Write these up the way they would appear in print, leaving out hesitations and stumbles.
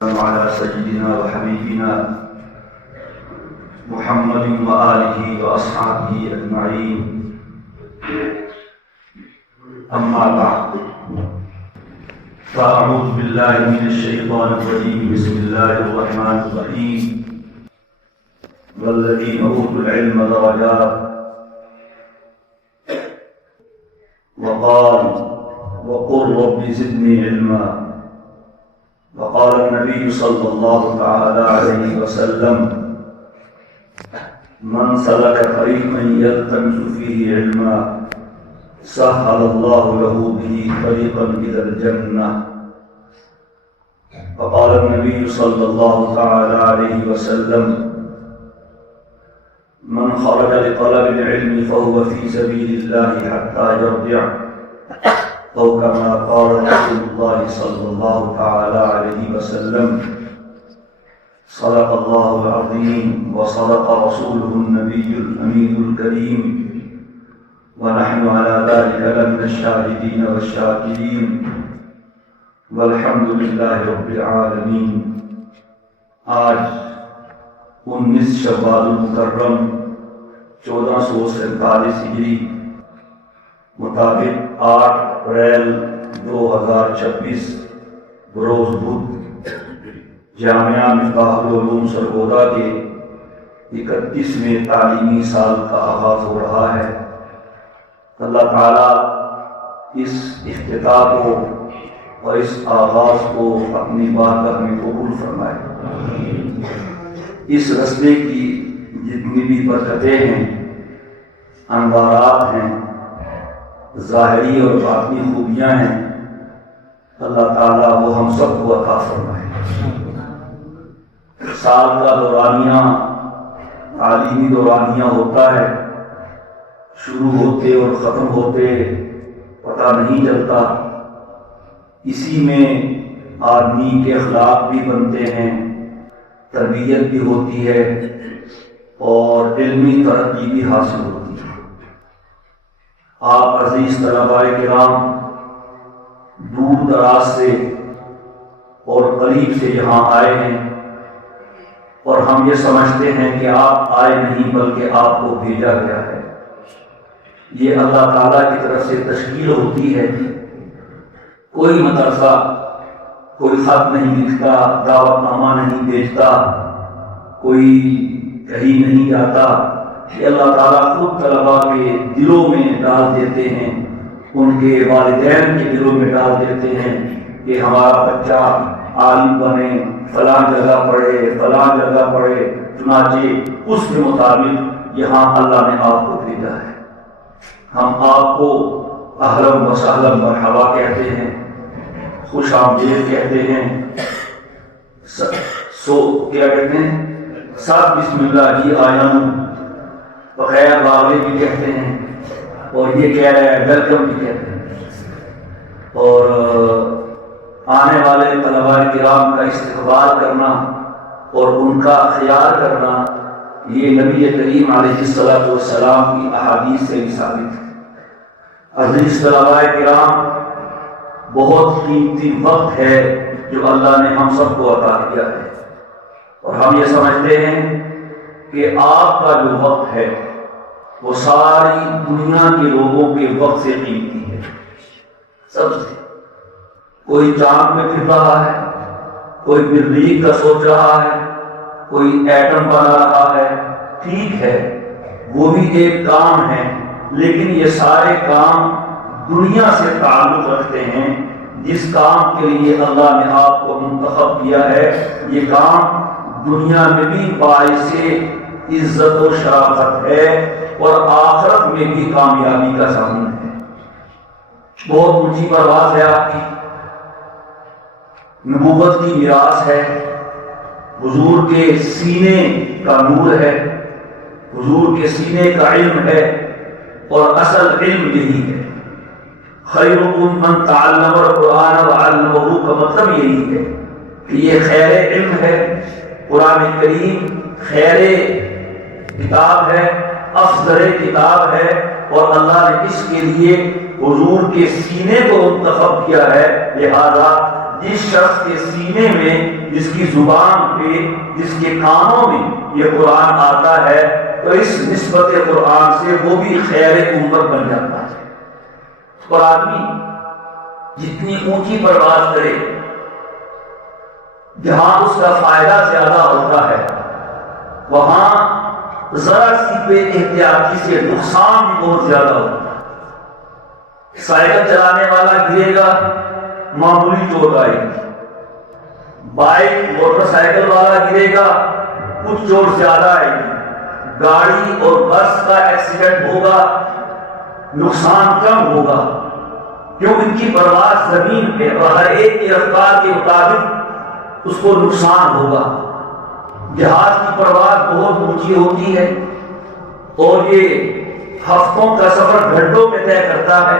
على سيدنا وحبيبنا محمد وآله وأصحابه أجمعين. أما بعد، فأعوذ بالله من الشيطان الرجيم. بسم الله الرحمن الرحيم. والذين أوتوا العلم درجات. وقال وقل رب زدني علما. وقال النبي صلى الله تعالى عليه وسلم: من سلك طريقا يلتمس فيه علما سهل الله له به طريقا إلى الجنة. وقال النبي صلى الله تعالى عليه وسلم: من خرج لطلب العلم فهو في سبيل الله حتى يرجع، أو كما قال رسول الله صلى الله تعالى عليه وسلم: صدق الله العظيم وصدق رسوله النبي الأمين الكريم، ونحن على ذلك لمن الشاهدين والشاكرين، والحمد لله رب العالمين. آج 19 شوال المکرم 1447 ہجری مطابق 8 اپریل 2026 بروز بدھ جامعہ مفتاح العلوم سرگودا کے 31ویں تعلیمی سال کا آغاز ہو رہا ہے. اللہ تعالیٰ اس افتتاح کو اور اس آغاز کو اپنی بارگاہ میں قبول فرمائے. اس رستے کی جتنی بھی برکتیں ہیں، انوارات ہیں، ظاہری اور باطنی خوبیاں ہیں، اللہ تعالیٰ وہ ہم سب کو عطا فرمائے. سال کا دورانیہ تعلیمی دورانیہ ہوتا ہے، شروع ہوتے اور ختم ہوتے پتہ نہیں چلتا. اسی میں آدمی کے اخلاق بھی بنتے ہیں، تربیت بھی ہوتی ہے اور علمی ترقی بھی حاصل ہوتی ہے. آپ عزیز طلباء کرام دور دراز سے اور قریب سے یہاں آئے ہیں، اور ہم یہ سمجھتے ہیں کہ آپ آئے نہیں بلکہ آپ کو بھیجا گیا ہے. یہ اللہ تعالیٰ کی طرف سے تشکیل ہوتی ہے. کوئی مدرسہ کوئی خط نہیں لکھتا، دعوت نامہ نہیں بھیجتا، کوئی کہیں نہیں جاتا. کہ اللہ تعالیٰ خود طلباء کے دلوں میں ڈال دیتے ہیں، ان کے والدین کے دلوں میں ڈال دیتے ہیں کہ ہمارا بچہ عالم بنے، فلاں جگہ پڑھے، فلاں جگہ پڑھے. چنانچہ اس کے مطابق یہاں اللہ نے آپ کو بھیجا ہے. ہم آپ کو اہلاً و سہلاً مرحبا کہتے ہیں، خوش آمدید کہتے ہیں. کیا کہتے ہیں؟ ساتھ بسم اللہ جی آیا ہوں، بغیر باغے بھی کہتے ہیں، اور یہ کہہ رہے ہیں ویلکم بھی کہتے ہیں. اور آنے والے طلباء کرام کا استقبال کرنا اور ان کا خیال کرنا، یہ نبی کریم علیہ الصلوۃ والسلام کی احادیث سے بھی ثابت ہے. عزیز طلباء کرام، بہت قیمتی وقت ہے جو اللہ نے ہم سب کو عطا کیا ہے، اور ہم یہ سمجھتے ہیں کہ آپ کا جو وقت ہے وہ ساری دنیا کے لوگوں کے وقت سے قیمتی ہے. سب سے کوئی چاند میں پھر رہا ہے، کوئی مریخ کا سوچ رہا ہے، کوئی ایٹم بنا رہا ہے. ٹھیک ہے، وہ بھی ایک کام ہے، لیکن یہ سارے کام دنیا سے تعلق رکھتے ہیں. جس کام کے لیے اللہ نے آپ کو منتخب کیا ہے، یہ کام دنیا میں بھی باعث عزت و شرافت ہے اور آخرت میں بھی کامیابی کا ضامن ہے. بہت اونچی پرواز ہے آپ کی، نبوت کی میراث ہے، حضور کے سینے کا نور ہے، حضور کے سینے کا علم ہے، اور اصل علم یہی ہے. خیرکم من تعلم القرآن وعلمہ کا مطلب یہی ہے کہ یہ خیر علم ہے. قرآن کریم خیر کتاب ہے، افضل کتاب ہے، اور اللہ نے اس کے لیے حضور کے سینے کو منتخب کیا ہے. لہذا جس شخص کے سینے میں، جس کی زبان پہ، جس کے کانوں میں یہ قرآن آتا ہے تو اس نسبت قرآن سے وہ بھی خیر امت بن جاتا ہے۔ اور آدمی جتنی اونچی پرواز کرے، جہاں اس کا فائدہ زیادہ ہوتا ہے وہاں ذرا سی بے احتیاطی سے نقصان بھی بہت زیادہ ہوتا ہے۔ سائیکل چلانے والا گرے گا، معمولی چوٹ آئے گی۔ بائک موٹر سائیکل والا گرے گا، کچھ چوٹ زیادہ آئے گی۔ گاڑی اور بس کا ایکسیڈنٹ ہوگا، نقصان کم ہوگا، کیوں ان کی پرواز زمین پہ اور ہر ایک کی رفتار کے مطابق اس کو نقصان ہوگا۔ جہاز کی پرواز بہت اونچی ہوتی ہے اور یہ ہفتوں کا سفر گھنٹوں میں طے کرتا ہے۔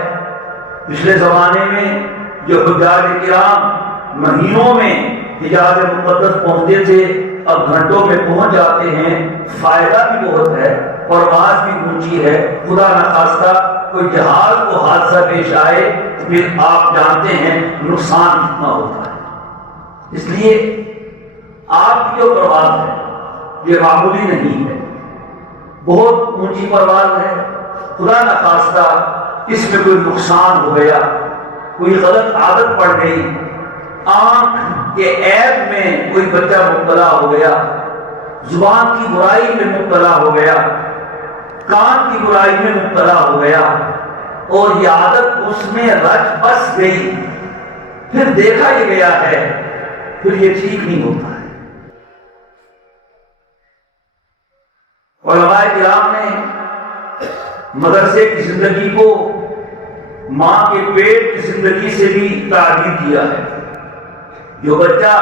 پچھلے زمانے میں جو حجاج کرام مہینوں میں حجاز مقدس پہنچتے تھے، اب گھنٹوں میں پہنچ جاتے ہیں۔ فائدہ بھی بہت ہے، پرواز بھی اونچی ہے۔ خدا نخواستہ کوئی جہاز کو حادثہ پیش آئے تو پھر آپ جانتے ہیں نقصان کتنا ہوتا ہے۔ اس لیے آپ کی جو پرواز ہے یہ معمولی نہیں ہے، بہت اونچی پرواز ہے۔ خدا نخواستہ اس میں کوئی نقصان ہو گیا، کوئی غلط عادت پڑ گئی، آنکھ کے عیب میں کوئی بچہ مبتلا ہو گیا، زبان کی برائی میں مبتلا ہو گیا، کان کی برائی میں مبتلا ہو گیا اور یہ عادت اس میں رچ بس گئی، پھر دیکھا یہ گیا ہے، پھر یہ ٹھیک نہیں ہوتا ہے۔ علماء کرام نے مدرسے کی زندگی کو ماں کے پیٹ کی زندگی سے بھی تعبیر کیا ہے۔ جو بچہ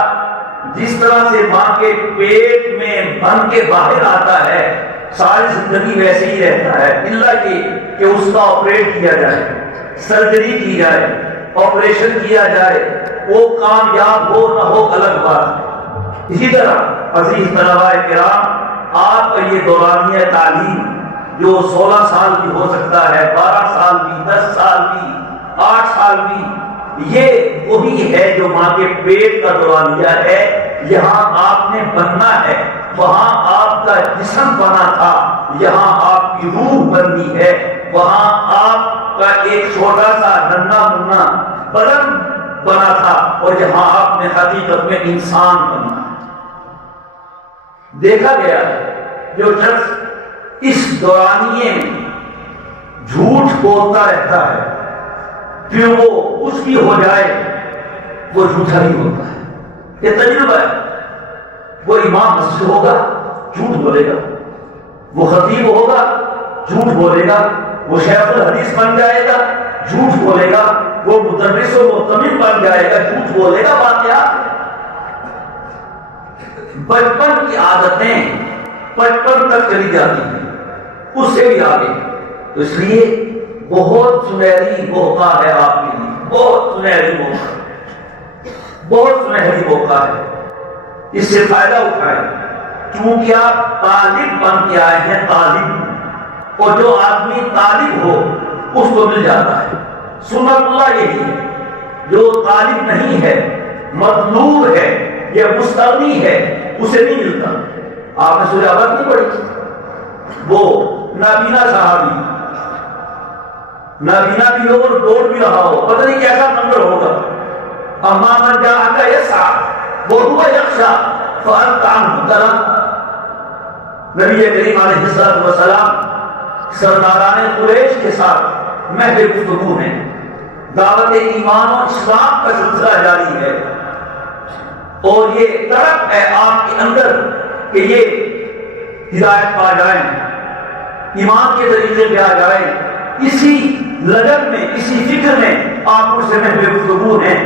جس طرح سے ماں کے پیٹ میں بن کے باہر آتا ہے ساری زندگی ویسے ہی رہتا ہے، الا کہ اس کا آپریٹ کیا جائے، سرجری کی جائے، آپریشن کیا جائے، وہ کامیاب ہو نہ ہو الگ بات ہے۔ اسی طرح عزیز طلباء کرام، آپ کا یہ دورانیہ تعلیم جو 16 سال بھی ہو سکتا ہے، 12 سال بھی، 10 سال بھی، 8 سال بھی، یہ وہی ہے جو ماں کے پیٹ کا دورانیہ ہے۔ یہاں آپ نے بننا ہے، وہاں آپ کا جسم بنا تھا، یہاں آپ کی روح بننی ہے، وہاں آپ کا ایک چھوٹا سا ننھا منا بدن بنا تھا اور یہاں آپ نے حقیقت میں انسان بننا ہے۔ دیکھا گیا جو شخص اس دورانیے میں جھوٹ بولتا رہتا ہے پھر وہ اس کی ہو جائے وہ جھوٹا ہی ہوتا ہے۔ یہ تجربہ ہے۔ وہ امام مسجد ہوگا جھوٹ بولے گا، وہ خطیب ہوگا جھوٹ بولے گا، وہ شیخ الحدیث بن جائے گا جھوٹ بولے گا، وہ مدرس و معتمد بن جائے گا جھوٹ بولے گا۔ واقعات بچپن کی عادتیں بچپن تک چلی جاتی ہیں، اس سے بھی آگے۔ تو اس لیے بہت سنہری موقع ہے آپ کے لیے، بہت سنہری موقع، بہت سنہری موقع ہے، اس سے فائدہ اٹھائیں۔ کیونکہ آپ طالب بن کے آئے ہیں، طالب، اور جو آدمی طالب ہو اس کو مل جاتا ہے۔ سنت اللہ یہی ہے، جو طالب نہیں ہے، مطلوب ہے یا مستغنی ہے، اسے نہیں ملتا۔ آپ نے سورہ ابد نہیں پڑھی؟ وہ نابینا صحابی، نابینا بھی ہو اور دوڑ بھی رہا ہو، پتہ نہیں کیسا نمبر ہوگا۔ اما من جاءک یسعی وہو یخشی فانت عنہ تلہی۔ نبی کریم علیہ الصلوۃ والسلام سرداران قریش کے ساتھ محض گفتگو ہے، دعوت ایمان و اسلام کا سلسلہ جاری ہے، اور یہ تڑپ ہے آپ کے اندر کہ یہ ہدایت پا جائیں، ایمان کے طریقے پہ آ جائیں۔ اسی لگن میں، اسی فکر میں آپ مجھ سے محض گفتگو ہیں۔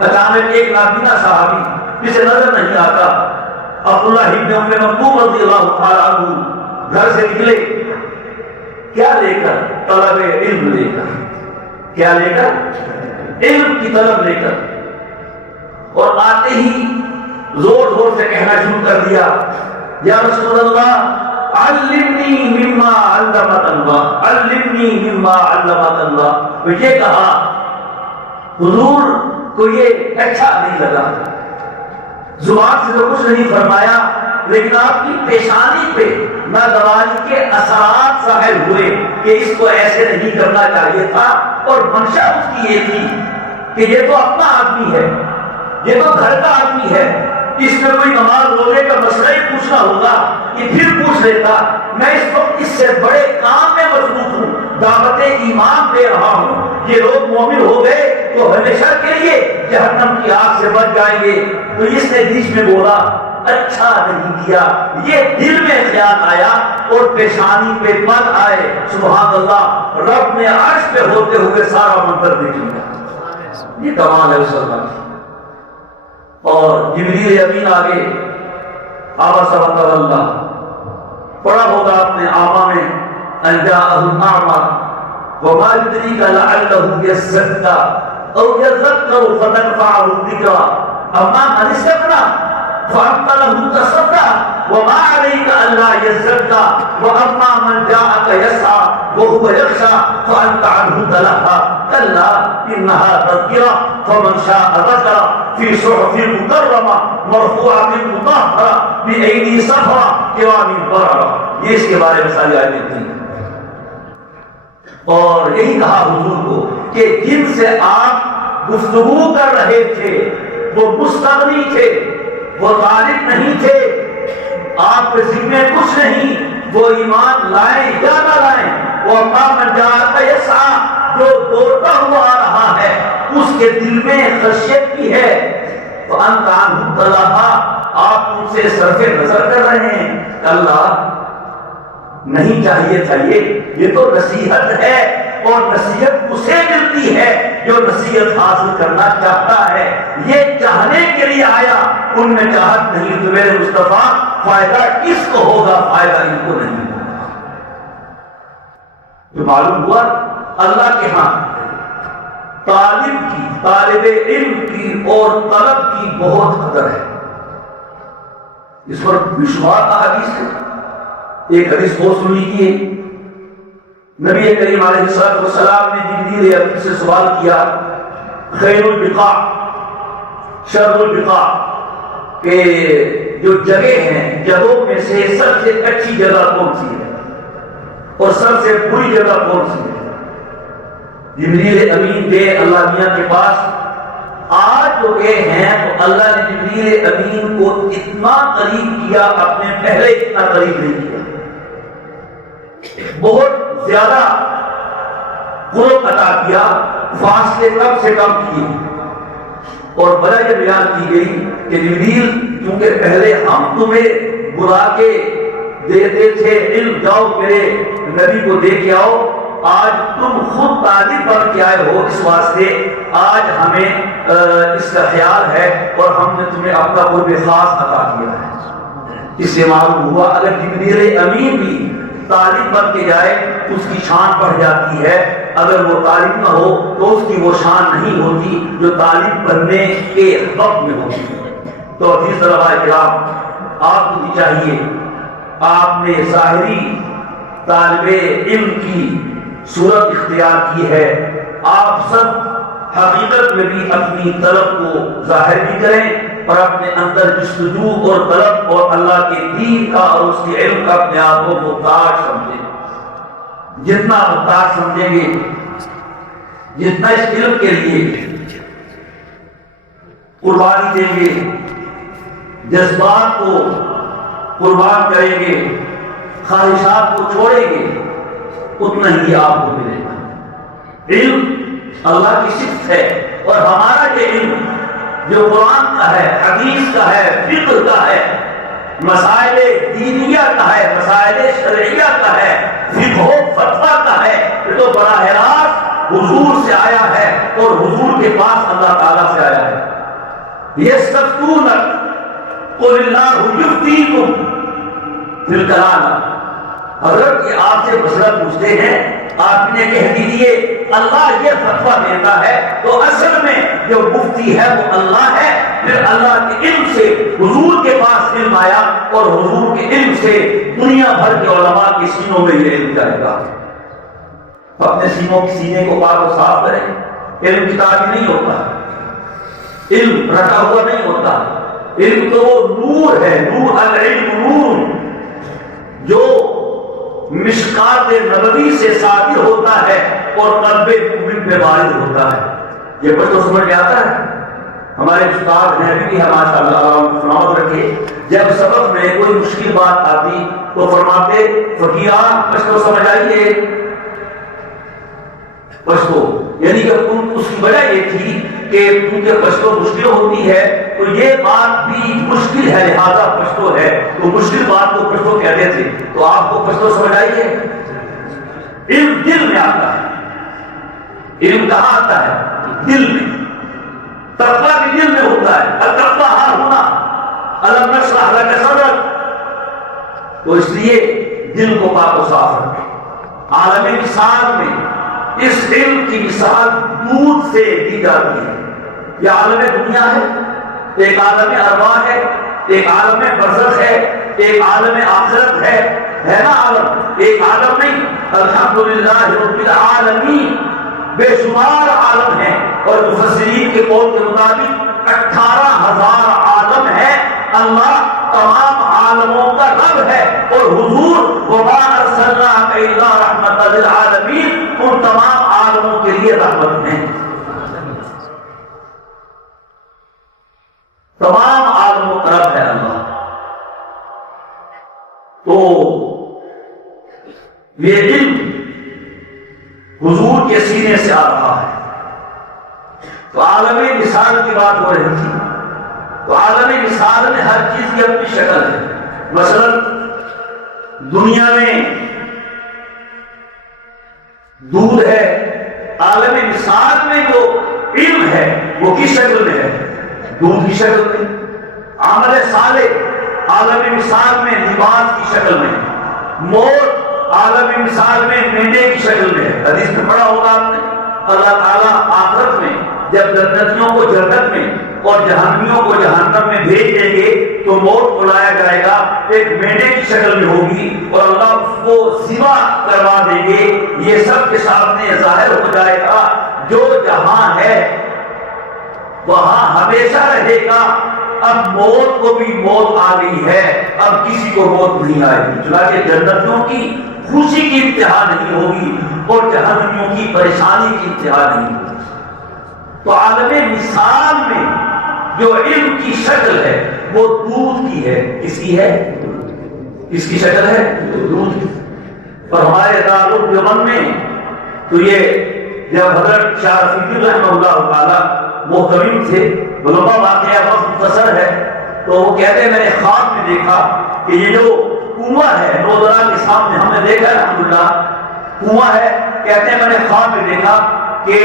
اچانک ایک نابینا صحابی جسے نظر نہیں آتا، عبداللہ ابن ام مکتوم رضی اللہ تعالیٰ عنہ گھر سے نکلے، کیا لے کر؟ طلب علم لے کر۔ کیا لے کر؟ علم کی طلب لے کر۔ اور آتے ہی زور زور سے کہنا شروع کر دیا، یا رسول اللہ علمنی مما علمک اللہ، علمنی مما علمک اللہ۔ تو یہ کہا، حضور کو یہ اچھا نہیں لگا، زبان سے تو کچھ نہیں فرمایا، لیکن آپ کی پیشانی پہ ناگواری کے اثرات ظاہر ہوئے کہ اس کو ایسے نہیں کرنا چاہیے تھا، اور منشا اس کی یہ تھی کہ یہ تو اپنا آدمی ہے، یہ تو گھر کا آدمی ہے، اس میں کوئی نماز روزے کا مسئلہ ہی پوچھنا ہوگا کہ پھر پوچھ لیتا، میں اس وقت اس سے بڑے کام میں مصروف ہوں، دعوت ایمان دے رہا ہوں، یہ لوگ مومن ہو گئے تو ہمیشہ کے لیے جہنم کی آگ سے بچ جائیں گے۔ تو اس نے بیچ میں بولا، اچھا نہیں کیا، یہ دل میں خیال آیا اور پیشانی پہ پن آئے، سبحان اللہ، رب نے عرش پہ ہوتے ہوئے سارا منظر دیکھ لیا۔ یہ کمال ہے اس وقت۔ اور جبریل امین آگے عبس وتولی، پڑھا ہوگا آپ نے آما میں، ان جاءہ الاعمى وما يدريك لعله يزكى او يذكر فتنفعه الذكرى اما من استغنى فانت له تصدى وما عليك الا يزكى واما من جاءك يسعى وهو يخشى فانت عنه تلهى كلا انها تذكرة فمن شاء ذكر في صحف مكرمة مرفوعة مطهرة بأيدي سفرة كرام بررة۔ یہ اس کے بارے میں ساری آیتیں تھیں، اور یہی کہا حضور کو کہ جن سے آپ گفتگو کر رہے تھے وہ مستغنی تھے، وہ طالب نہیں تھے، آپ کے ذمہ کچھ نہیں، وہ ایمان لائیں یا نہ لائیں، وہ اما من جاءک یسعی، جو دوڑتا ہوا آ رہا ہے اس کے دل میں خشیت کی ہے، فانت عنہ تلہی، آپ ان سے صرف نظر کر رہے ہیں۔ اللہ نہیں چاہیے تھا، یہ تو نصیحت ہے، اور نصیحت اسے ملتی ہے جو نصیحت حاصل کرنا چاہتا ہے، یہ چاہنے کے لیے آیا، ان میں چاہت نہیں، تو میرے مصطفیٰ فائدہ کس کو ہوگا، فائدہ ان کو نہیں ہوگا۔ تو معلوم ہوا اللہ کے ہاں طالب کی، طالب علم کی اور طلب کی بہت قدر ہے۔ اس پر بشمار احادیث ہے، ایک حدیث بہت سن لیجیے، نبی کریم علیہ السلام نے جبریل امین سے سوال کیا، خیر البقاع شر البقاع، کہ جو جگہ ہیں جگہوں میں سے سب سے اچھی جگہ کون سی ہے اور سب سے بری جگہ کون سی ہے؟ جبریل امین گئے اللہ میاں کے پاس، آج جو گئے ہیں تو اللہ نے جبریل امین کو اتنا قریب کیا، اپنے پہلے اتنا قریب نہیں کیا، بہت زیادہ قرب عطا کیا، فاصلے کم سے کم کیے، اور وجہ بیان کی گئی کہ جبریل کیونکہ پہلے ہم تمہیں بلا کے دیتے تھے علم، جاؤ میرے نبی کو دے کے آؤ، آج تم خود طالب بن کے آئے ہو، اس واسطے آج ہمیں اس کا خیال ہے اور ہم نے تمہیں اپنا قرب خاص عطا کیا ہے۔ اس سے معلوم ہوا اگر جبریل امین بھی طالب بن کے جائے اس کی شان بڑھ جاتی ہے، اگر وہ طالب نہ ہو تو اس کی وہ شان نہیں ہوتی جو طالب بننے کے وقت میں ہوتی۔ تو عزیز طلباء کرام، آپ کو بھی چاہیے، آپ نے ظاہری طالب علم کی صورت اختیار کی ہے، آپ سب حقیقت میں بھی اپنی طلب کو ظاہر بھی کریں اور اپنے اندر جستجو اور طلب اور اللہ کے دین کا اور اس کے علم کا اپنے آپ کو محتاج سمجھیں۔ جتنا محتاج سمجھیں گے، جتنا اس علم کے لیے قربانی دیں گے، جذبات کو قربان کریں گے، خواہشات کو چھوڑیں گے، اتنا ہی آپ کو ملے گا۔ علم اللہ کی صفت ہے، اور ہمارا یہ علم جو قرآن کا ہے، حدیث کا ہے، فقہ کا ہے، مسائل دینیہ کا ہے، مسائل شرعیہ کا ہے، فقہ و فتویٰ کا ہے، یہ تو براہ راست حضور سے آیا ہے اور حضور کے پاس اللہ تعالیٰ سے آیا ہے۔ یستفتونک قل اللہ یفتیکم فی الکلالہ، حضرت یہ آپ سے مسئلہ پوچھتے ہیں، آپ نے کہہ دیجئے اللہ یہ فتویٰ دیتا ہے، تو اصل میں جو مفتی ہے وہ اللہ ہے، پھر اللہ کے علم سے حضور کے پاس علم آیا اور حضور کے علم سے دنیا بھر کے علماء کے سینوں میں یہ علم جائے گا۔ اپنے سینے کو پاک و صاف کریں، علم کتابی نہیں ہوتا، علم رٹا ہوا نہیں ہوتا، علم تو وہ نور ہے، نور العلم نور، جو مشکات نبوی سے صادر ہوتا ہے اور قلب مومن پہ وارد ہوتا ہے۔ یہ کچھ تو سمجھ میں آتا ہے؟ ہمارے استاد ہیں ابھی بھی ہے ماشاءاللہ، اللہ سلامت رکھے، جب سبق میں کوئی مشکل بات آتی تو فرماتے فقیران پشتو سمجھ آئیے، پشتو، یعنی کہ اس کی وجہ یہ تھی کہ کیونکہ پشتو مشکل ہوتی ہے تو یہ بات بھی مشکل ہے، لہذا پشتو ہے، تو مشکل بات کو پشتو کہتے تھے۔ تو آپ کو پشتو سمجھ آئیے؟ علم دل میں آتا ہے، علم کہاں آتا ہے؟ دل میں، تقویٰ بھی دل میں ہوتا ہے، التقویٰ ہاں ہونا، الم نشرح لک صدرک، تو اس لیے دل کو پاک و صاف رکھیں۔ عالم مثال میں اس علم کی مثال دودھ سے دی جاتی ہے۔ یہ عالم دنیا ہے، ایک عالم ارواح ہے، ایک عالم برزخ ہے، ایک عالم آخرت ہے نا عالم، ایک عالم نہیں، الحمدللہ رب العالمین، بے شمار عالم ہیں، اور مفسرین کے قول کے مطابق 18,000 عالم ہے۔ اللہ تمام عالموں کا رب ہے، اور حضور وما ارسلناک الا رحمۃ للعالمین ان تمام عالموں کے لیے رحمت ہیں، تمام عالموں کا رب ہے اللہ۔ تو یہ علم حضور کے سینے سے آ رہا ہے۔ تو عالم مثال کی بات ہو رہی تھی، تو عالم مثال میں ہر چیز کی اپنی شکل ہے۔ مثلا دنیا میں دودھ ہے، عالم مثال میں جو علم ہے وہ کس شکل میں ہے؟ دودھ کی شکل میں۔ عمل صالح عالم مثال میں لباس کی شکل میں، موت عالم مثال میں مینڈے کی شکل میں ہے۔ حدیث میں پڑھا ہوگا آپ نے، اللہ تعالیٰ آخرت میں جب جنتیوں کو جنت میں اور جہنمیوں کو جہنم میں بھیج دیں گے تو موت کو لایا جائے گا، ایک مینڈے کی شکل میں ہوگی، اور اللہ اس کو ذبح کروا دیں گے۔ یہ سب کے سامنے ظاہر ہو جائے گا جو جہاں ہے وہاں ہمیشہ رہے گا۔ اب موت کو بھی موت آ گئی ہے، اب کسی کو موت نہیں آئے گی، چنانچہ جنتیوں کی خوشی کی انتہا نہیں ہوگی اور جہنمیوں کی پریشانی کی انتہا نہیں ہوگی۔ تو عالم مثال میں جو علم کی شکل ہے وہ دودھ کی ہے۔ کس کی ہے؟ کس کی شکل ہے؟ دودھ کی۔ اور ہمارے دارالعلوم میں تو یہ جب حضرت شاہ رفیع الدین رحمہ اللہ تعالیٰ محترم تھے، علماء واقعہ بہت مختصر ہے، تو وہ کہتے ہیں میں نے خواب میں دیکھا کہ یہ جو کنواں ہے نوزرا کے سامنے ہم نے دیکھا الحمدللہ کنواں ہے، کہتے ہیں میں نے خواب میں دیکھا کہ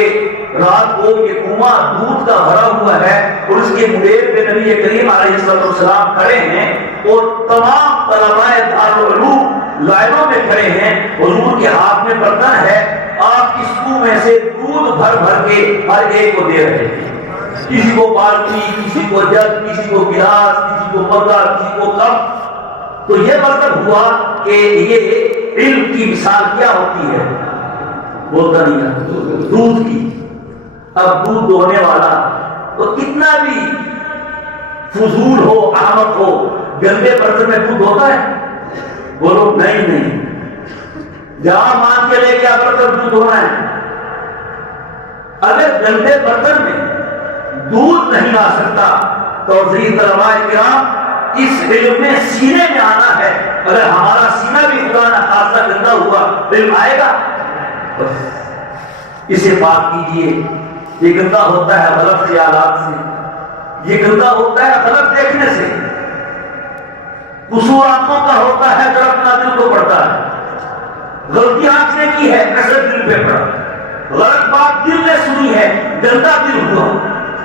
رات کو یہ کنواں دودھ کا بھرا ہوا ہے اور اس کے منڈیر پہ نبی کریم علیہ السلام کھڑے ہیں اور تمام طلباء دارالعلوم لائنوں میں کھڑے ہیں، حضور کے ہاتھ میں برتن ہے، آپ اس کنویں میں سے دودھ بھر بھر کے ہر ایک کو دے رہے ہیں، کسی کو بالٹی، کسی کو جگ، کسی کو گلاس، کسی کو مگا، کسی کو کپ۔ تو یہ مطلب ہوا کہ یہ علم کی مثال کیا ہوتی ہے؟ بولتا نہیں ہے، دودھ کی۔ اب دودھ دوہنے والا تو کتنا بھی فضول ہو، احمق ہو، گندے برتن میں دودھ ہوتا ہے؟ بولو نہیں، جہاں مان کے لے کے برتن دودھ ہونا ہے۔ اگر گندے برتن میں دودھ نہیں آ سکتا تو عزیز طلباء کرام اس علم میں سینے میں آنا ہے۔ اگر ہمارا سینہ بھی خدا نہ خاصہ گندا ہوا علم آئے گا؟ اسے پاک کیجئے۔ یہ گندا ہوتا ہے غلط خیالات سے، یہ گندا ہوتا ہے غلط دیکھنے سے، قصور آنکھوں کا ہوتا ہے جو اپنا دل کو پڑتا ہے، غلطی آنکھ نے کی ہے اثر دل پہ پڑا، غلط بات دل نے سنی ہے گندا دل ہوا،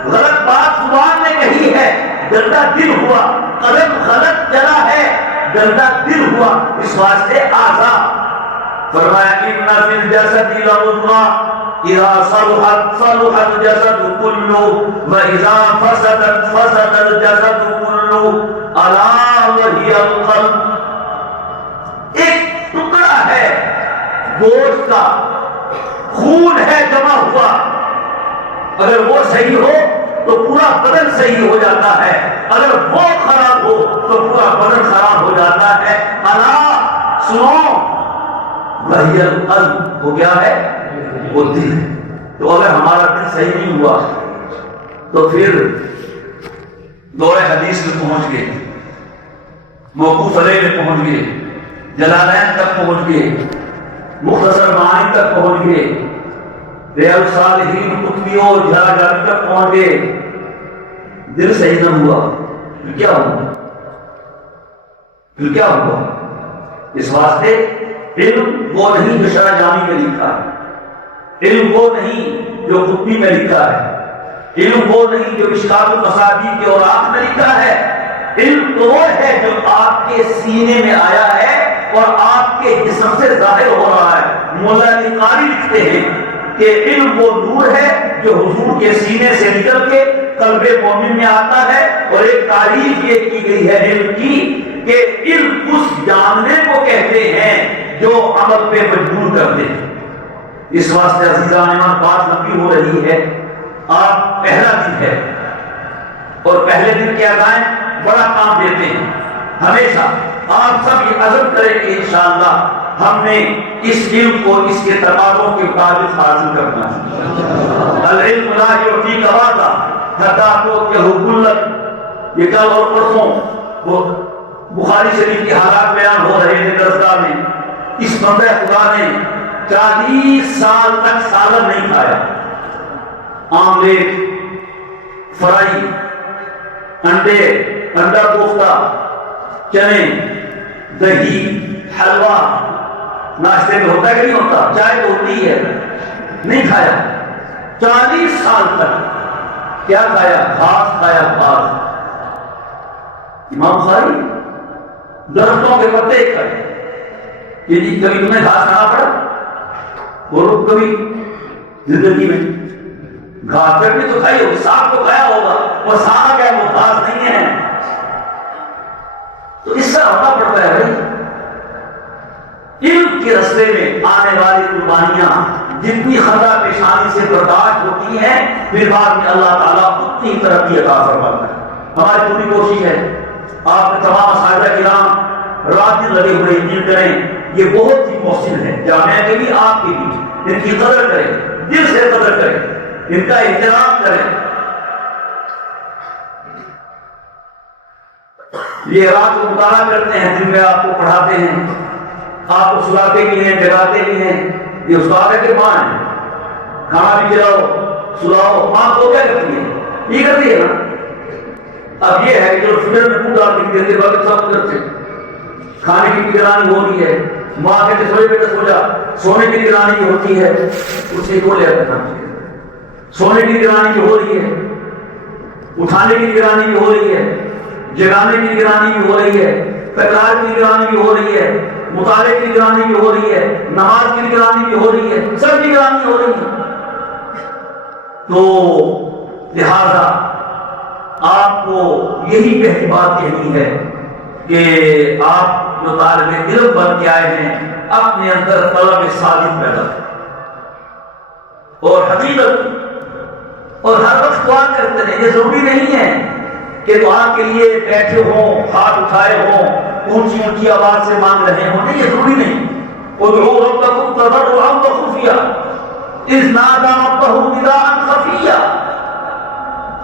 غلط بات زبان نے کہی ہے گندا دل ہوا، قلم غلط چلا ہے گندا دل ہوا۔ اس واسطے اعضاء فرمایا ان فی الجسد لمضغۃ اذا صلحت صلح الجسد كله واذا فسدت فسد الجسد كله الا وهي القلب۔ ایک ٹکڑا ہے گوشت کا، خون ہے جمع ہوا، اگر وہ صحیح ہو تو پورا بدن صحیح ہو جاتا ہے، اگر وہ خراب ہو تو پورا بدن خراب ہو جاتا ہے۔ الا سنو، وہی القلب، وہ کیا ہے؟ وہ دل ہے۔ تو اگر ہمارا دل صحیح نہیں ہوا تو پھر دور حدیث میں پہنچ گئے، موقوف علیہ میں پہنچ گئے، جلالین تک پہنچ گئے، مختصر معانی تک پہنچ گئے، ریاض الصالحین قطبی اور جلالین تک پہنچ گئے، دل صحیح نہ ہوا پھر کیا ہوا؟ پھر کیا ہوا؟ اس واسطے علم وہ نہیں جو شرح جامی میں لکھا ہے، علم وہ نہیں جو قطبی میں لکھا ہے، علم وہ نہیں جو مشکات المصابیح کے اوراق میں لکھا ہے، علم تو وہ ہے جو آپ کے سینے میں آیا ہے اور آپ کے جسم سے ظاہر ہو رہا ہے۔ مولا علی قاری لکھتے ہیں کہ علم وہ نور ہے جو حضور کے سینے سے نکل کے قلب مومن میں آتا ہے، اور ایک تعریف یہ کی گئی ہے علم کی کہ علم اس جاننے کو کہتے ہیں جو عمل پہ مجبور کر دے۔ اس واسطے عزیزان ایمان بات لمبی ہو رہی ہے، آپ پہلا دن ہے اور پہلے دن کے اذان بڑا کام دیتے ہیں، ہمیشہ آپ سب یہ عزم کریں کہ انشاءاللہ ہم نے اس علم کو اس کے تقاضوں کے مطابق حاصل کرنا ہے۔ العلم لا یعطیک وعدہ حتی تؤتیہ کلک، یہ کل اور پرسوں وہ بخاری شریف کی حالات بیان ہو رہے تھے درسگاہ میں، اس بندہ خدا نے 40 سال تک سالن نہیں کھایا، آملیٹ، فرائی، انڈے، انڈا کوفتہ، چنے، دہی، حلوہ، ناشتے میں ہوتا ہے کہ نہیں ہوتا، چائے تو ہوتی ہے، نہیں کھایا 40 سال تک۔ کیا کھایا؟ گھاس کھایا، گھاس۔ امام بخاری درختوں کے پتے کھائے، کہ جی کبھی تمہیں گھاس کھانا پڑا؟ اور کبھی زندگی میں گھاس چٹنی تو کھائی ہوگی، ساگ تو کھایا ہوگا، وہ ساگ ہے، وہ گھاس نہیں ہے۔ تو اس سے ہونا پڑتا ہے بھائی، علم کے رستے میں آنے والی قربانیاں جتنی خطا پیشانی سے برداشت ہوتی ہیں، پھر بعد میں اللہ تعالیٰ اتنی ترقی عطا فرماتا ہے۔ ہماری پوری کوشش ہے آپ کے تمام اساتذہ کرام رات دن لگے ہوئے علم کریں، یہ بہت ہی محسن ہے، جامعہ کے بھی آپ کے بھی، ان کی قدر کریں، دل سے قدر کریں، ان کا احترام کریں۔ یہ رات کو مطالعہ کرتے ہیں، دن میں آپ کو پڑھاتے ہیں، آپ کو سلاتے بھی ہیں، جگاتے بھی ہیں، یہ استاد ہے کہ ماں ہے؟ کھانا بھی کھلاؤ، سلاؤ، ماں تو کیا کرتی ہے؟ یہ کرتی ہے نا۔ اب یہ ہے کہ جو فکر میں منہ ڈال کے دیتے باقی سب کرتے، کھانے کی نگرانی ہو رہی ہے، ماں کہتے سوئے بیٹا سو جا، سونے کی نگرانی کی ہوتی ہے، اسے کو لے آتا ہے، سونے کی نگرانی کی ہو رہی ہے، اٹھانے کی نگرانی کی ہو رہی ہے، جگانے کی نگرانی بھی ہو رہی ہے، تکرار کی نگرانی بھی ہو رہی ہے، مطالعے کی نگرانی بھی ہو رہی ہے، نماز کی نگرانی بھی ہو رہی ہے، سب نگرانی ہو رہی ہے۔ تو لہذا آپ کو یہی پہلی بات کہنی ہے کہ آپ جو طالب علم بن کے آئے ہیں اپنے اندر طلب صادق پیدا اور حقیقت، اور ہر وقت دعا کرتے رہیں۔ یہ ضروری نہیں ہے کہ دعا کے لیے بیٹھے ہوں، ہاتھ اٹھائے ہوں، اونچی اونچی آواز سے مانگ رہے ہوں، نہیں، یہ ضروری نہیں۔ ادعوا ربکم تضرعا وخفیا اذ نادى ربه نداء خفیا۔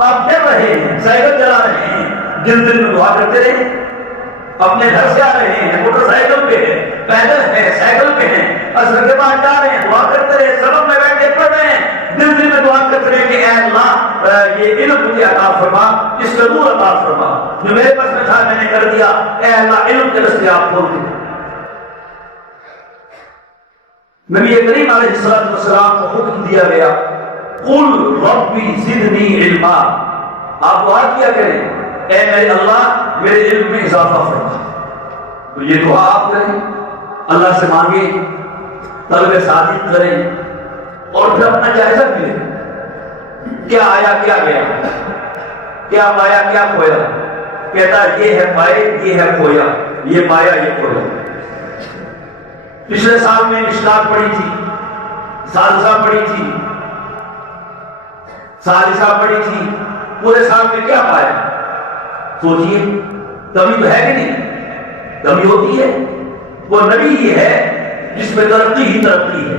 آپ پھر رہے ہیں، سائیکل چلا رہے ہیں، دل میں دعا کرتے رہے، اپنے گھر سے آ رہے ہیں، موٹر سائیکل پہ ہیں، پیدل ہیں، سائیکل پہ ہیں، عصر کے بعد جا رہے ہیں، دعا کرتے رہے، سبب میں بیٹھ کے پڑھ رہے ہیں، دل میں دعا کرتے رہے کہ اے اللہ یہ علم مجھے عطا فرما، اس کا نور عطا فرما، جو میرے پاس میں تھا میں نے کر دیا، اے اللہ علم کے رستے آپ کھول دے۔ نبی کریم علیہ السلام کو حکم دیا گیا قل ربی زدنی علما، آپ دعا کیا کریں اے میرے اللہ میرے علم میں اضافہ فرما۔ تو یہ دعا آپ کریں، اللہ سے مانگیں، طلب صادق کریں، اور پھر اپنا جائزہ بھی لیں، کیا آیا کیا گیا، کیا پایا کیا کھویا۔ کہتا یہ ہے پائے یہ ہے کھویا، یہ پایا یہ کھویا۔ پچھلے سال میں مشکات پڑھی تھی، ثالثہ پڑھی تھی، ثالثہ پڑھی تھی، پورے سال میں کیا پائے؟ سوچئے، کمی تو ہے کہ نہیں؟ کمی ہوتی ہے۔ وہ نبی یہ ہے جس میں ترقی ہی ترقی ہے،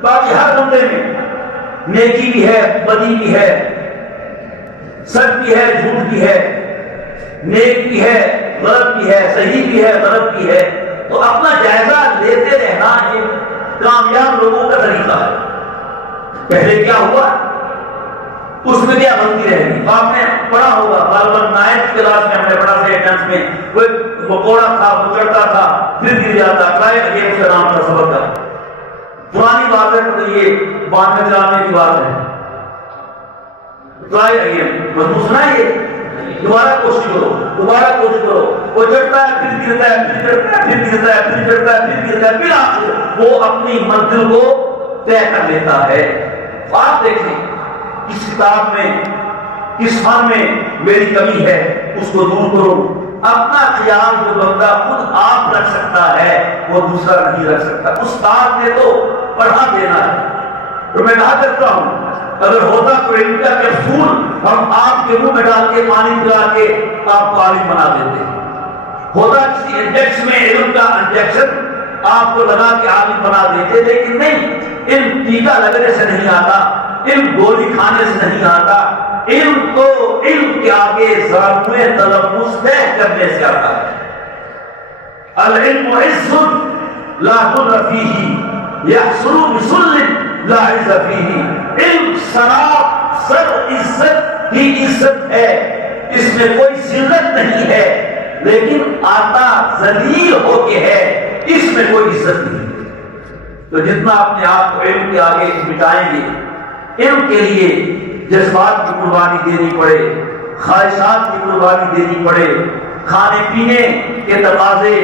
باقی ہر بندے میں نیکی بھی ہے، بدی بھی ہے، سچ بھی ہے، جھوٹ بھی ہے، نیک بھی ہے، غلط بھی ہے، صحیح بھی ہے، غلط بھی ہے۔ تو اپنا جائزہ لیتے رہنا یہ کامیاب لوگوں کا طریقہ ہے۔ پہلے کیا ہوا، اس میں کیا غلطی رہے گی؟ آپ نے پڑھا ہوگا غالباً 9th کلاس میں ہم نے پڑھا تھا، 10th میں، کوئی مکوڑا تھا، وہ چڑھتا تھا پھر گر جاتا، ٹرائی اگین اس کا نام تھا سبق کا۔ پرانی بات ہے تو یہ بعد میں چلانے کی بات ہے، ٹرائی اگین، مضمون سنا ہے یہ؟ دوبارہ کوشش کرو، دوبارہ کوشش کرو۔ وہ چڑھتا ہے پھر گرتا ہے، پھر چڑھتا ہے پھر گرتا ہے، پھر چڑھتا ہے پھر گرتا ہے، پھر آخر وہ اپنی منزل کو طے کر لیتا ہے۔ آپ دیکھیں کس کتاب میں، کس فن میں میری کمی ہے، اس کو دور کرو۔ اپنا خیال جو بندہ خود آپ رکھ سکتا ہے وہ دوسرا نہیں رکھ سکتا۔ استاد نے تو پڑھا دینا ہے۔ تو میں کہا کرتا ہوں اگر ہوتا کوئی علم کا کیپسول ہم آپ کے منہ میں ڈال کے پانی پلا کے آپ کو عالم بنا دیتے، ہوتا کسی انجیکس میں علم کا انجیکشن آپ کو لگا کے عالم بنا دیتے، لیکن نہیں، علم ٹیکا لگنے سے نہیں آتا، علم گولی کھانے سے نہیں آتا، علم تو علم کے آگے ضرورِ تلفظ طے کرنے سے آتا ہے۔ العلم عز لا ضر فیہ یحصل بسل لا عز فیہ۔ علم سراب سر عزت ہی عزت ہے، اس میں کوئی ذلت نہیں ہے، لیکن آتا ذلیل ہو کے ہے، اس میں کوئی عزت نہیں۔ تو جتنا اپنے آپ کو علم کے آگے مٹائیں گے، علم کے لیے جذبات کی قربانی دینی پڑے، خواہشات کی قربانی دینی پڑے، کھانے پینے کے تقاضے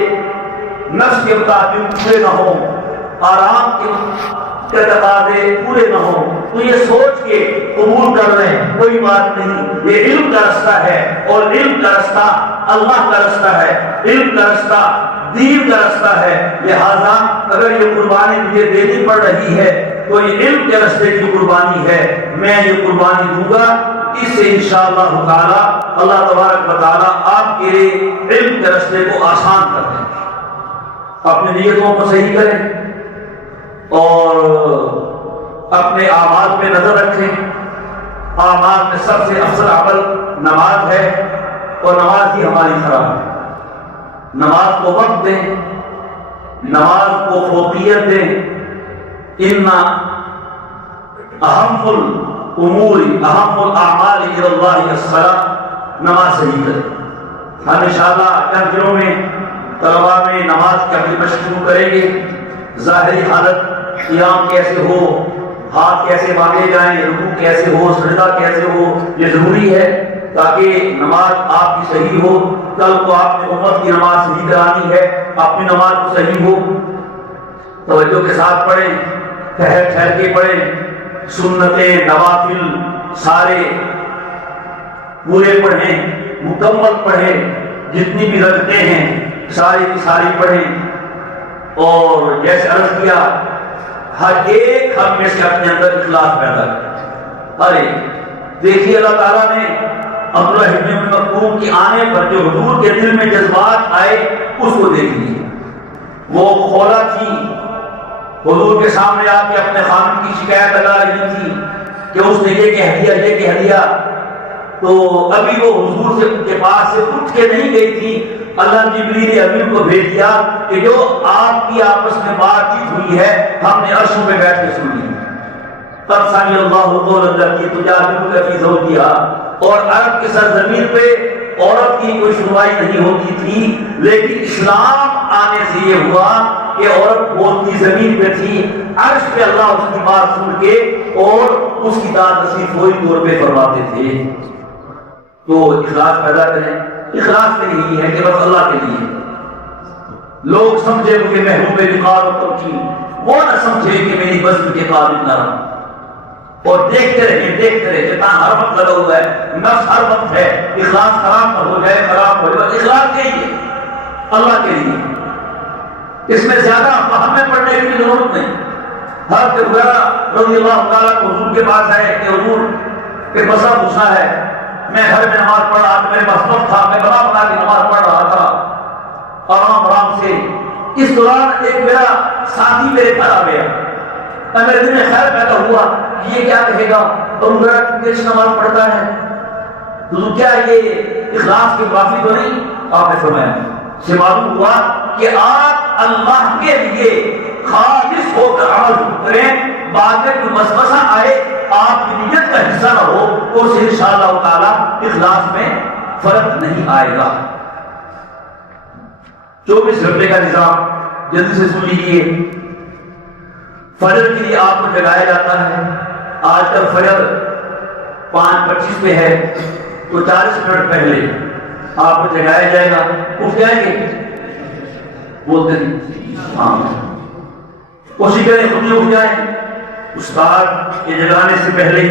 نفس کے مطابق پورے نہ ہوں، آرام کے تقاضے پورے نہ ہوں، تو یہ سوچ کے قبول کر لیں کوئی بات نہیں، یہ علم کا رستہ ہے، اور علم کا رستہ اللہ کا رستہ ہے، علم کا رستہ دین کا رستہ ہے۔ لہذا اگر یہ قربانی مجھے دینی پڑ رہی ہے تو یہ علم کے رستے کی قربانی ہے، میں یہ قربانی دوں گا۔ اس سے انشاءاللہ تعالی اللہ تبارک و تعالی آپ کے لیے علم کے رستے کو آسان کر دیں۔ اپنی نیتوں کو صحیح کریں اور اپنے اعمال پہ نظر رکھیں۔ اعمال میں سب سے افضل عمل نماز ہے، اور نماز ہی ہماری خراب ہے۔ نماز کو وقت دیں، نماز کو فوقیت دیں۔ ان اہم الامور اہم الاعمال الی اللہ الصلاۃ، نماز صحیح کریں۔ ہم انشاءاللہ چند دنوں میں طلباء میں نماز کی اپنی مشق شروع کریں گے۔ ظاہری حالت، قیام کیسے ہو، ہاتھ کیسے مانگے جائیں، رکوع کیسے ہو، سجدہ کیسے ہو، یہ ضروری ہے تاکہ نماز آپ کی صحیح ہو۔ کل کو آپ نے امت کی نماز صحیح کرانی ہے، اپنی نماز کو صحیح ہو۔ توجہ کے ساتھ پڑھیں، ٹھہر ٹھہر کے پڑھیں، سنتیں نوافل سارے پورے پڑھیں، مکمل پڑھیں، جتنی بھی رکھتے ہیں ساری کی ساری پڑھیں۔ اور جیسے عرض کیا ہر ایک ہم میں سے اپنے اندر اخلاص پیدا کرے۔ ارے دیکھیے اللہ تعالیٰ نے عبداللہ ابن مکتوم کے آنے پر جو حضور کے دل میں جذبات آئے اس کو دیکھ لیے۔ وہ خولا تھی، حضور کے سامنے آ کے اپنے خامد کی شکایت لگا رہی تھی کہ اس نے یہ کہہ دیا، یہ کہہ دیا۔ تو ابھی وہ حضور کے پاس سے اٹھ کے نہیں گئی تھی، اللہ جبریل امین کو بھیج دیا کہ جو آپ کی آپس میں بات چیت ہوئی ہے ہم نے عرشوں پہ بیٹھ کے سن لی۔ قد سمع اللہ قول التی تجادلک فی زوجہا، اور عرب کی سرزمین پہ عورت کی کوئی سنوائی نہیں ہوتی تھی، لیکن اسلام آنے سے یہ ہوا کہ عورت بولتی زمین پہ تھی، عرش پہ اللہ اس کی بات سن کے اور اس کی داد رسی فوری طور پہ فرماتے تھے۔ تو اخلاص پیدا کریں۔ اخلاص کے لیے ہے کہ بس اللہ کے لیے لوگ سمجھے مجھے محبوب وقار و تمکین، وہ نہ سمجھے کہ میری بزم کے قابل نہ رہا۔ اور دیکھتے رہے شیطان ہر وقت لگا ہوا ہے، نفس ہر وقت ہے اخلاص خراب نہ ہو جائے، خراب ہو جائے۔ اخلاص کے لیے اللہ کے لیے، اس میں زیادہ فہم میں پڑھنے کی ضرورت نہیں۔ حضرت ہریرہ رضی اللہ تعالیٰ کو حضور کے پاس ہے کہ حضور ایک مسئلہ پوچھنا ہے، میں گھر میں نماز پڑھ رہا تھا، میرے پاس وقت تھا، میں بنا بنا کے نماز پڑھ رہا تھا آرام آرام سے. اس دوران ایک میرا ساتھی میرے گھر آ گیا. میرے دل میں خیال پیدا ہوا کہ یہ کیا کہے گا، اور میرا کچھ نماز پڑھتا ہے تو کیا یہ اخلاص کے کافی تو نہیں؟ آپ نے فرمایا سے معلوم ہوا کہ آپ اللہ کے لیے خالص ہو کر عمل کریں، بعد میں کوئی وسوسہ آئے آپ کی نیت کا حصہ نہ ہو، اور اسے انشاءاللہ تعالی اخلاص میں فرق نہیں آئے گا. 24 گھنٹے کا نظام جلدی سے سن لیجیے. فجر کے لیے آپ کو جگایا جاتا ہے. آج کل فجر 5:25 پہ ہے تو 40 منٹ پہلے آپ کو جگایا جائے گا. اٹھ جائیں گے؟ بولتے نہیں. ہاں کوشش کریں خود ہی اٹھ جائیں. استاد یہ جگانے سے پہلے ہی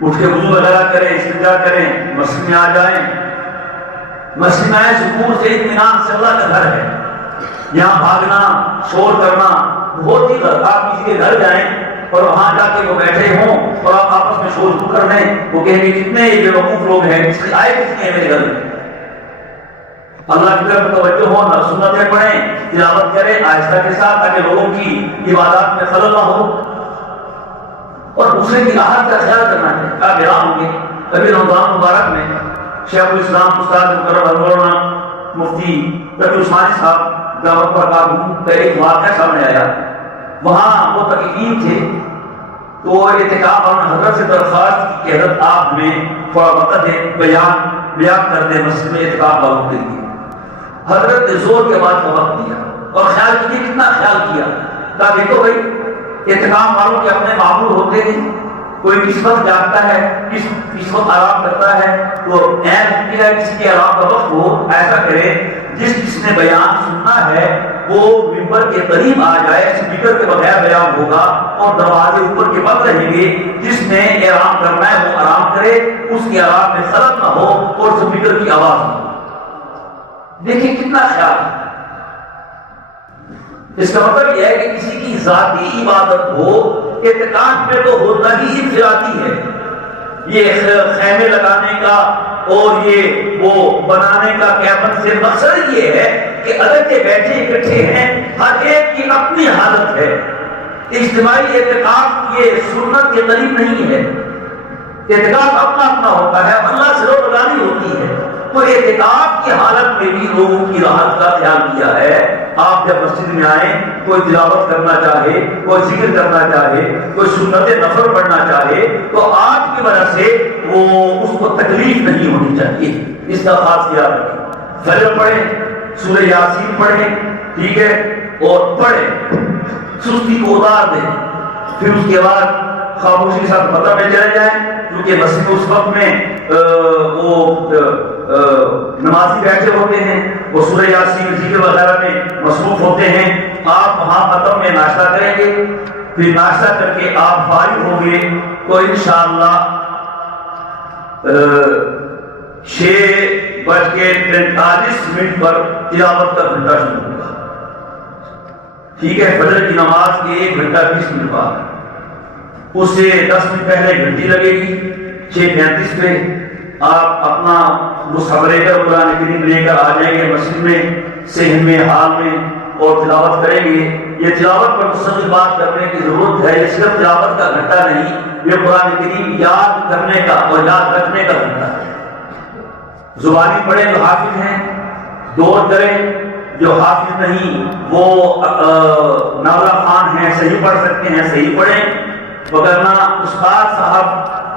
اٹھ کے وضو وغیرہ کریں، استنجا کریں، مسجد میں آ جائیں. مسجد میں آئے سکون سے اطمینان سے، اللہ کا گھر ہے. یہاں بھاگنا شور کرنا بہت ہی غلط. آپ کسی کے گھر جائیں اور وہاں جا کے وہ بیٹھے ہوں اور آپ آپس میں شور کر رہے ہیں، وہ کہیں گے کتنے بے وقوف لوگ ہیں، آئے کس لیے میرے گھر میں. اللہ کی طرف توجہ ہو، نہ سنتیں پڑھیں، تلاوت کریں آہستہ کے ساتھ تاکہ لوگوں کی عبادات میں خلل نہ ہو، اور دوسرے کی راحت کا خیال کرنا ہے. کیا بیان ہوں گے کبھی رمضان مبارک میں شیخ الاسلام استاد مکرم مولانا مفتی رفیع عثمانی صاحب دعوت پر کا ایک واقعہ سامنے آیا. وہاں وہ تقیین تھے تو اعتکاف اور حضرت سے درخواست کی کہ حضرت آپ میں تھوڑا وقت دیں، بیان کر دیں مسجد میں اعتکاف والوں کے لیے. حضرت نے زور کے بعد وقت دیا اور خیال کیجیے کتنا خیال کیا. کہا دیکھو بھائی اعتکاف والوں کے اپنے معمول ہوتے ہیں، کوئی کس وقت جاگتا ہے، کس وقت آرام کرتا ہے، تو ممکن ہے کسی کے آرام کا وقت ہو. ایسا کرے جس نے بیان سننا ہے وہ ممبر کے قریب آ جائے، سپیکر کے بغیر بیان ہوگا اور دروازے اوپر کے بند رہیں گے. جس نے آرام کرنا ہے وہ آرام کرے، اس کی آرام میں خلل نہ ہو اور سپیکر کی آواز نہ ہو. دیکھیں کتنا خیال. اس کا مطلب یہ ہے کہ کسی کی ذاتی عبادت ہو، اعتکاف میں تو ہوتا ہی انفرادی ہے. یہ خیمے لگانے کا اور یہ وہ بنانے کا قیامت سے مقصد یہ ہے کہ الگ کے بیٹھے اکٹھے ہیں، ہر ایک کی اپنی حالت ہے. اجتماعی اعتکاف یہ سنت کے قریب نہیں ہے. اعتکاف اپنا اپنا ہوتا ہے، اللہ سے روح لگانی ہوتی ہے. تو اعتکاف کی حالت میں بھی لوگوں کی راحت کا خیال کیا ہے. آپ جب مسجد میں آئیں، کوئی تلاوت کرنا چاہے، کوئی ذکر کرنا چاہے، کوئی سنت نفل پڑھنا چاہے تو آپ کی وجہ سے وہ اس کو تکلیف نہیں ہونی چاہیے. اس کا خاص خیال رکھیں. فجر پڑھیں، سورہ یاسین پڑھیں، ٹھیک ہے، اور پڑھیں، سستی کو اتار دیں. پھر اس کے بعد خاموشی کے ساتھ مطلب میں چلے جائیں، کیونکہ مسجد اس وقت میں وہ نمازی بیٹھے ہوتے ہیں، وہ سورہ یاسین ذکر وغیرہ میں مصروف ہوتے ہیں. آپ وہاں مطلب میں ناشتہ کریں گے، پھر ناشتہ کر کے آپ فارغ ہوں گے تو انشاءاللہ 6:43 پر تلاوت کا گھنٹہ شروع ہوگا. ٹھیک ہے، فجر کی نماز کے 1 گھنٹہ 20 منٹ بعد اس سے 10 منٹ پہلے گھنٹی لگے گی. 6:35 پہ آپ اپنا مصحف لے کر قرآن کریم لے کر آ جائیں گے مسجد میں، صحن میں، حال میں، اور تلاوت کریں گے. یہ تلاوت پر مستقل بات کرنے کی ضرورت ہے. یہ صرف تلاوت کا گھنٹہ نہیں، یہ قرآن کریم یاد کرنے کا اور یاد رکھنے کا گھنٹہ ہے. زبانی پڑھیں جو حافظ ہیں، دور کریں. جو حافظ نہیں وہ نالا خان ہیں، صحیح پڑھ سکتے ہیں، صحیح پڑھیں، وگرنہ استاد صاحب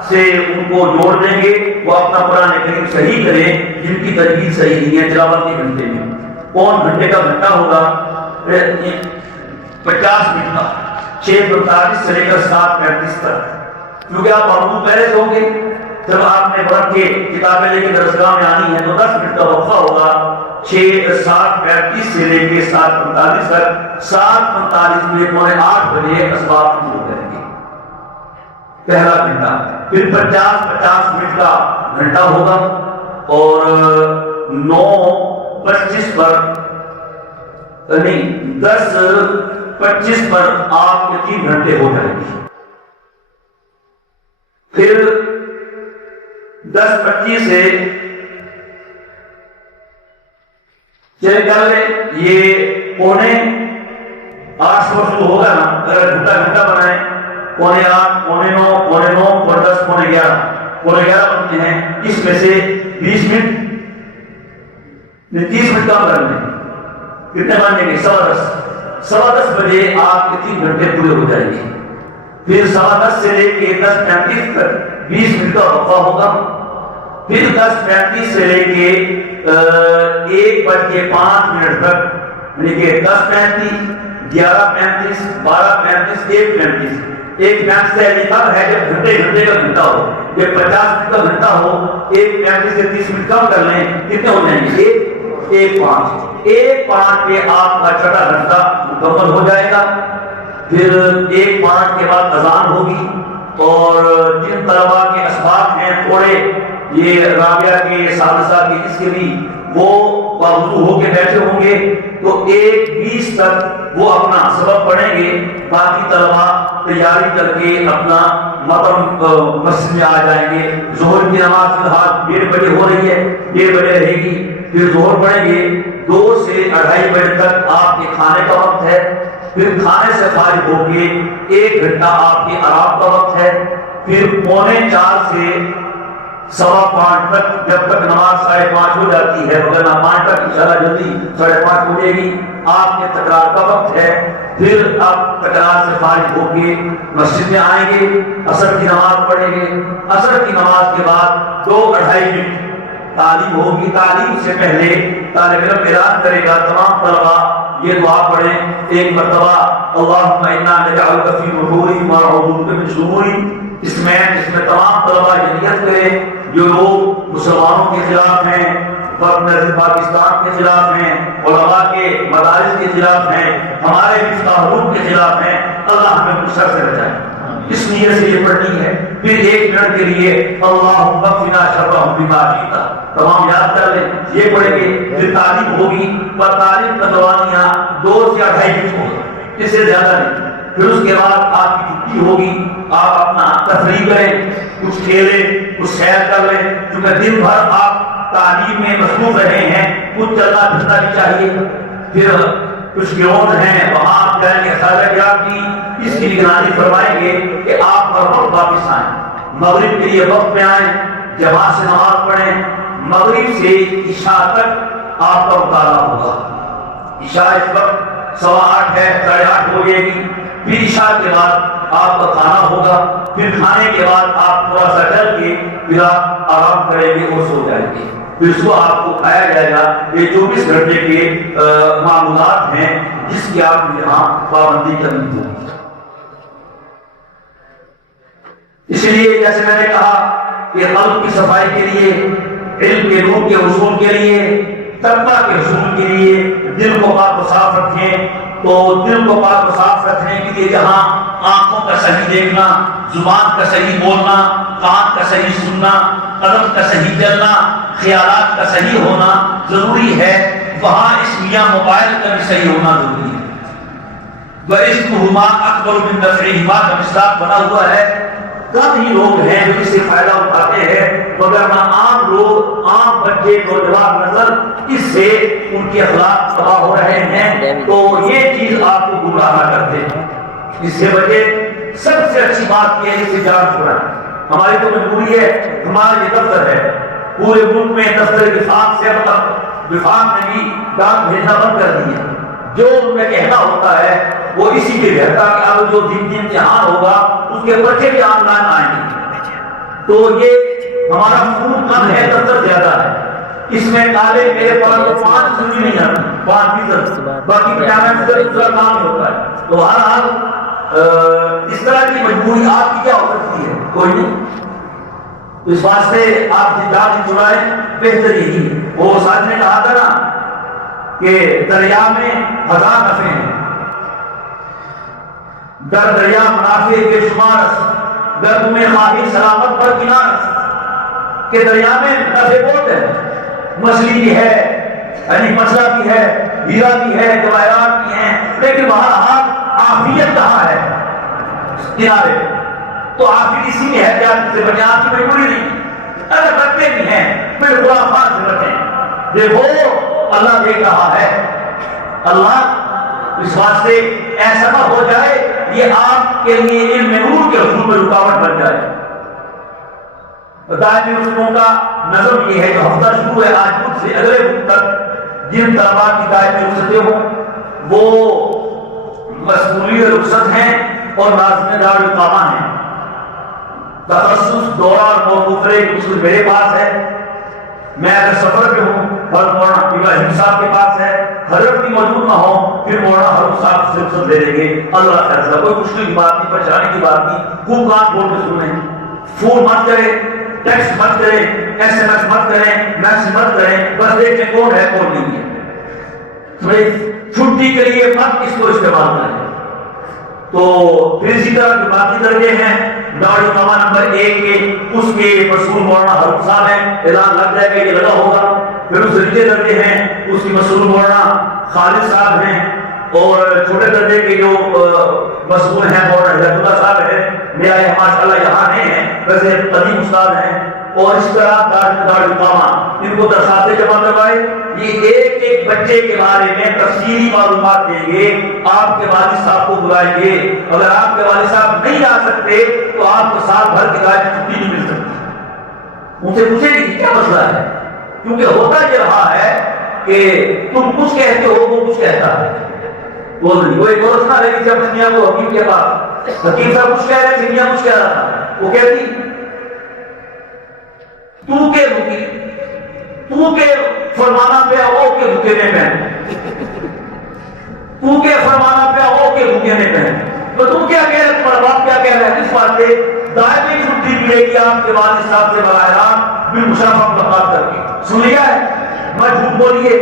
سے ان کو جوڑ دیں گے، وہ اپنا قرآن کریم صحیح کریں جن کی تجوید صحیح نہیں ہے. تلاوت کے گھنٹے میں کون گھنٹے کا گھنٹہ ہوگا؟ 50 منٹ کا، 6:45 سے لے کر 7:35 تک. کیونکہ آپ معلوم پہلے سے ہوں گے، جب آپ نے پڑھ کے کتابیں لے کے درسگاہ میں آنی ہے تو 10 منٹ کا وقفہ ہوگا. 7:35 سے لے کے 7:45 تک. 7:45 میں 7:45 بجے اسباب شروع کریں گے، پہلا گھنٹہ. پھر 50 منٹ کا گھنٹہ ہوگا اور 9:25 پر نہیں 10:25 پر آپ کے 3 گھنٹے ہو جائیں گے. پھر 10:25 سے چلے کر لیں، یہ 7:45 شروع ہوگا نا، اگر گھنٹہ بنائیں 7:45 9:45 9:45 10 11 بنتے ہیں، اس میں سے 20 منٹ 30 منٹ کام کر لیں، کتنے بنیں گے؟ 10:15 بجے آپ کے 3 گھنٹے پورے ہو جائیں گے۔ پھر 10:15 سے لے کے 10:35 تک 20 منٹ کا وقفہ ہوگا، پھر 10:35 سے لے کے 1:05 تک، یعنی کہ 10:35 11:35 12:35 1:35 سے تب ہے جب گھنٹے کا گھنٹہ ہو، جب 50 منٹ کا گھنٹہ ہو 1:35 سے 30 منٹ کم کر لیں، کتنے ہو جائیں گے؟ 1:05 پہ آپ کا چھٹا گھنٹہ مکمل ہو جائے گا۔ پھر 1:05 کے بعد اذان ہوگی، اور جن طلبا کے اسباق ہیں تھوڑے، یہ رابعہ کے ثالثہ کے اس کے بھی، وہ باوضو ہو کے بیٹھے ہوں گے، تو 1:20 تک وہ اپنا سبق پڑھیں گے، باقی طلبا تیاری کر کے اپنا مطلب مسجد میں آ جائیں گے۔ ظہر کی نماز فی الحال 1:30 بجے ہو رہی ہے، 1:30 بجے رہے گی، پھر ظہر پڑھیں گے 2 سے 2:30 بجے تک آپ کے کھانے کا وقت ہے، پھر کھانے سے فارغ ہو کے 1 گھنٹہ آپ کے آرام کا وقت ہے، پھر 4:45 سے 5:15 تک، جب تک نماز 5:30 ہو جاتی ہے، مگر 5 تک انشاءاللہ جلدی 5:30 ہو جائے گی، آپ کے تکرار کا وقت ہے۔ پھر آپ تکرار سے فارغ ہو کے مسجد میں آئیں گے، عصر کی نماز پڑھیں گے، عصر کی نماز کے بعد 2-2.5 منٹ تعلیم ہوگی۔ تعلیم سے پہلے طالب علم اعلان کرے گا، تمام طلبا یہ دعا پڑھیں 1 مرتبہ، اللہم انا نجعلک فی نحورہم ونعوذ بک من شرورہم۔ اس میں تمام طلبا یہ نیت کریں، جو لوگ مسلمانوں کے خلاف ہیں، پاکستان کے خلاف ہیں، علماء کے مدارس کے خلاف ہیں، ہمارے مفتاح الروم کے خلاف ہیں، اللہ ہمیں ان شر سے بچائے، اس نیت سے یہ پڑھنی ہے۔ پھر 1 منٹ کے لیے اللہم اکفنا شررہم بما شئت، تمام یاد کر لیں، یہ پڑھیں گے۔ پھر تعلیم ہوگی، پر تعلیم کا دوانیہ 2 سے 2.5 منٹ ہوگا، اس سے زیادہ نہیں۔ پھر اس کے بعد آپ کی چھٹی ہوگی، آپ اپنا تفریح کریں، کچھ کھیلیں، کچھ سیر کر لیں، کیونکہ دن بھر آپ تعلیم میں مصروف رہے ہیں، کچھ چلنا پھرنا بھی چاہیے۔ پھر کچھ گراؤنڈ ہیں، وہاں آپ جائیں گے، اساتذہ کرام کی اس کی نگرانی فرمائیں گے کہ آپ ہر وقت واپس آئیں، مغرب کے لیے وقت میں آئیں، جماعت سے نماز پڑھیں۔ مغرب سے عشاء تک آپ کا مطالعہ ہوگا۔ عشاء اس وقت 8:15 ہے، 8:30 ہو جائے گی۔ پھر عشاء کے بعد آپ کا کھانا ہوگا، پھر کھانے کے بعد آپ تھوڑا سا چل کے پھر آپ آرام کریں گے اور سو جائیں گے۔ پھر اس کو آپ کو کھایا جائے گا۔ یہ 24 گھنٹے کے معمولات ہیں جس کی آپ یہاں پابندی کرنی ہوگی۔ اس لیے جیسے میں نے کہا کہ قلب کی صفائی کے لیے، علم کے نور کے حصول کے لیے، تقویٰ کے حصول کے لیے دل کو پاک و صاف رکھیں۔ تو دل کو پاک و صاف رکھنے کے لیے جہاں آنکھوں کا صحیح دیکھنا، زبان کا صحیح بولنا، کان کا صحیح سننا، قدم کا صحیح چلنا، خیالات کا صحیح ہونا ضروری ہے، وہاں اس میاں موبائل کا بھی صحیح ہونا ضروری ہے۔ وَإِثْمُهُمَا أَكْبَرُ مِن نَفْعِهِمَا کا مصداق بنا ہوا ہے۔ کم ہی لوگ ہیں جو اس سے فائدہ اٹھاتے ہیں، مگر عام لوگ، عام بچے، نوجوان نسل اس سے ان کے اخلاق تباہ ہو رہے ہیں، تو یہ چیز آپ کو گمراہ نہ کرتے ہیں، اس سے بچے۔ سب سے اچھی بات یہ ہے اس سے جان چھوڑا۔ ہماری تو مجبوری ہے، ہمارا یہ دفتر ہے، پورے ملک میں دفتر وفاق سے اب تک وفاق نے بھی ڈاک بھیجنا بند کر دیا۔ جو ان میں کہنا ہوتا ہے وہ اسی کے رہتا کہ اب جو دن امتحان ہوگا اس کے بچے بھی آن لائن آئیں گے، تو یہ ہمارا خون کم ہے، دفتر زیادہ ہے، اس میں کالے میرے پاس 5% نہیں آتی، 5%، باقی 95% دوسرا کام ہی ہوتا ہے۔ تو ہر حال اس طرح کی مجبوری آپ کی کیا ہو سکتی ہے؟ کوئی نہیں۔ اس واسطے آپ جان چھڑائیں، بہتر یہی ہے۔ وہ ساتھ نے کہا تھا نا کہ دریا میں 1000 نفع ہیں، در دریا منافع کے شمارس، در تمہیں خواہی سلامت پر کنارس، کہ دریا میں نفع بہت ہے، مچھلی بھی ہے، یعنی مسئلہ بھی ہے، ہیرا بھی ہے، جواہرات بھی ہیں، لیکن بہرحال عافیت کہاں ہے؟ کنارے۔ تو عافیت اسی میں ہے کہ آپ سے بچے، آپ کی مجبوری نہیں، اگر رکھتے بھی ہیں پھر خرافات سے رکھیں. دیکھو اللہ دیکھ رہا ہے. اللہ اس واسطے ایسا نہ ہو جائے یہ آپ کے لیے علم نور کے حصول میں رکاوٹ بن جائے. دائمی رسوموں کا نظم یہ ہے جو ہفتہ شروع ہے آج کچھ سے اگلے وقت تک جن طلباء کی دائمی رخصتیں ہوں وہ مسئولیت رخصت ہیں اور ناظمین دارالقامہ ہیں. تخصص دورہ اور موقوف رہے میرے پاس ہے. میں اگر سفر پہ ہوں اور مولانا ابراہیم صاحب کے پاس ہے, حضرت بھی موجود نہ ہو پھر مولانا ہارون صاحب سے رخصت لے لیں گے. اللہ خیر کوئی مشکل کی بات نہیں, پریشانی کی بات نہیں. خوب کان کھول کے سنیں, فون مت کریں, ٹیکسٹ مت کریں, ایس ایم ایس مت کریں, میسج مت کریں, بس دیکھیں کون ہے کون نہیں ہے. چھٹی کے لیے مت اس کو استعمال کریں. تو پھر اسی طرح جو باقی درجے ہیں دارالقامہ نمبر 1 کے اس کے مسئول مولانا ہارون صاحب ہیں, اعلان لگ جائے گا, یہ لگا ہوگا. پھر اس درجے درجے ہیں اس کی مسئول مولانا خالد صاحب ہیں, اور چھوٹے درجے کے جو مسئول ہیں مولانا ہدایت اللہ صاحب ہیں. میرا یہ ماشاءاللہ یہاں نہیں ہے, ویسے قدیم استاد ہیں. اور اس طرح دارالقامہ ان کو درخواستیں جمع کروائے. یہ ایک ایک بچے کے بارے میں تفصیلی معلومات دیں گے. آپ کے والد صاحب کو بلائیں گے. اگر آپ کے والد صاحب نہیں آ سکتے تو آپ کو سال بھر کی چھٹی نہیں مل سکتی. ان سے پوچھیں گے کیا مسئلہ ہے, کیونکہ ہوتا یہ رہا ہے کہ تم کچھ کہتے ہو وہ کچھ کہتا ہے. وہ ایک اور سنا رہی تھی اپنے میاں کو حکیم کے پاس, حکیم صاحب کچھ کہہ رہے تھے, میاں کچھ کہہ رہا تھا. وہ کہتی تو کے فرمانا پہ او کے بھوکے میں پہن, تو کے فرمانا پہ او کے بھوکے میں پہن. تو تم کیا کہہ رہے, تمہارا باپ کیا کہہ رہا ہے. اس بات سے دائمی چھٹی ملے گی آپ کے والد صاحب سے براہ راست بالمشافہ ملاقات کر کے. سن لیا ہے, مت جھوٹ بولیے,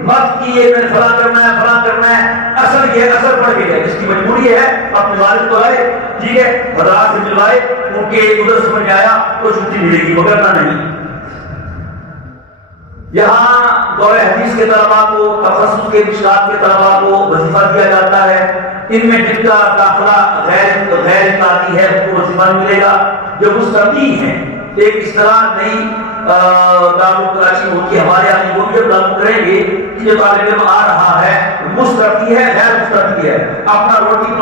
مت کیے میں نے فلاں کرنا ہے فلاں کرنا ہے. اصل یہ ہے, اثر پڑ گیا, جس کی مجبوری ہے اپنے والد کو لائے, ٹھیک ہے, حضرات سے ملوائے, ان کے ادھر سمجھ آیا تو چھٹی ملے گی, وغیرہ نہیں. یہاں دورہ حدیث کے طلباء کو, تخصص کے مشکات کے طلباء کو وظیفہ دیا جاتا ہے. ان میں جن کا داخلہ غیر امدادی ہے ان کو وظیفہ ملے گا. جو مستقی ہیں, ایک اس طرح نئی دارالعلوم کراچی ہوتی ہے ہمارے یہاں, وہ بھی جب لاگو کریں گے کہ جو طالب علم آ رہا ہے مستقی ہے غیر مستقی ہے, اپنا روٹی